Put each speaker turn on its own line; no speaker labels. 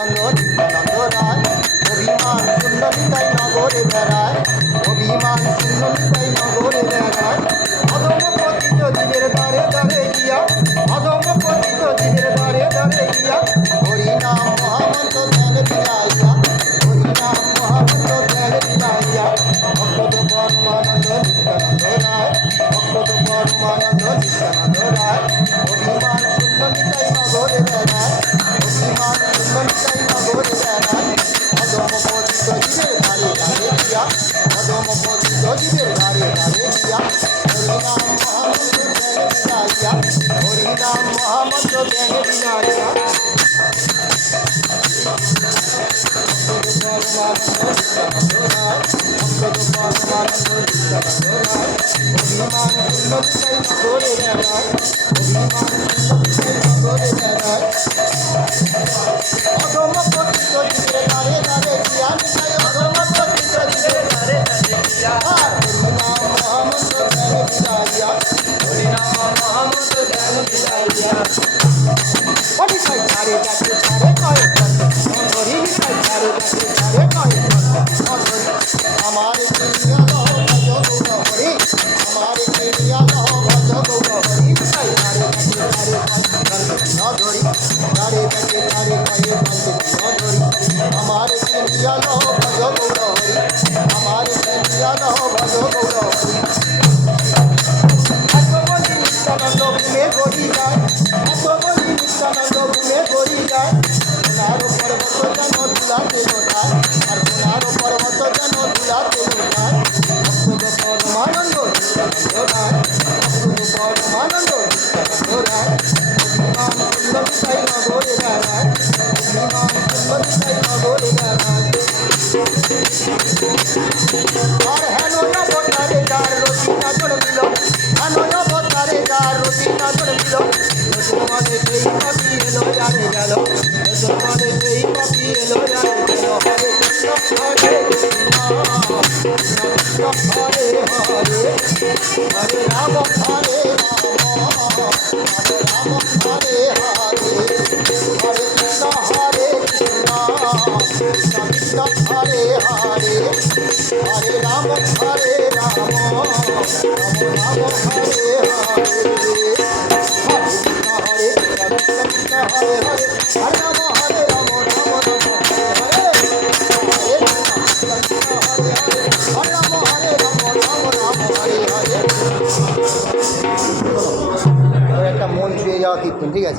নিত্যানন্দ নিত্যানন্দ রায় অভিমান শূন্য নিতাই নগরে বেড়ায়, অভিমান শূন্য নিতাই নগরে বেড়ায়। অধম পতিত জীবের দ্বারে দ্বারে গিয়া, অধম পতিত জীবের দ্বারে দ্বারে গিয়া, হরিনাম মহামন্ত্র ধ্যান বিলাইয়া, হরিনাম মহামন্ত্র ধ্যান বিলাইয়া, ভক্ত পরমানন্দ নিত্যানন্দ রায়, ভক্ত পরমানন্দ নিত্যানন্দ রায়। গিয়া অধম পতিত জীবের দ্বারে দ্বারে গিয়া হরিনাম মহামন্ত্র ধ্যান বিলাইয়া হরিনাম মহামন্ত্র ধ্যান বিলাইয়া আমার যায় সোনার পর্বত যেন দুলাতে লোটায় আর সোনার পর্বত যেন দুলাতে লোটায় অদ্ভুত পরমানন্দ নিত্যানন্দ রায় অদ্ভুত পরমানন্দ নিত্যানন্দ রায় অভিমান সুন্দর বিশাই নগরে বেড়ায় অভিমান সুন্দর বিশাই নগরে বেড়ায় গেল মুসলমানে সেই পাপি এলো হরে কৃষ্ণ হরে কৃষ্ণ হরে হরে হরে রাম হরে রাম হরে রাম হরে হরে হরে কৃষ্ণ হরে কৃষ্ণ হরে হরে হরে রাম হরে রাম রাম রাম হরে দেওয়া কীর্তন ঠিক আছে?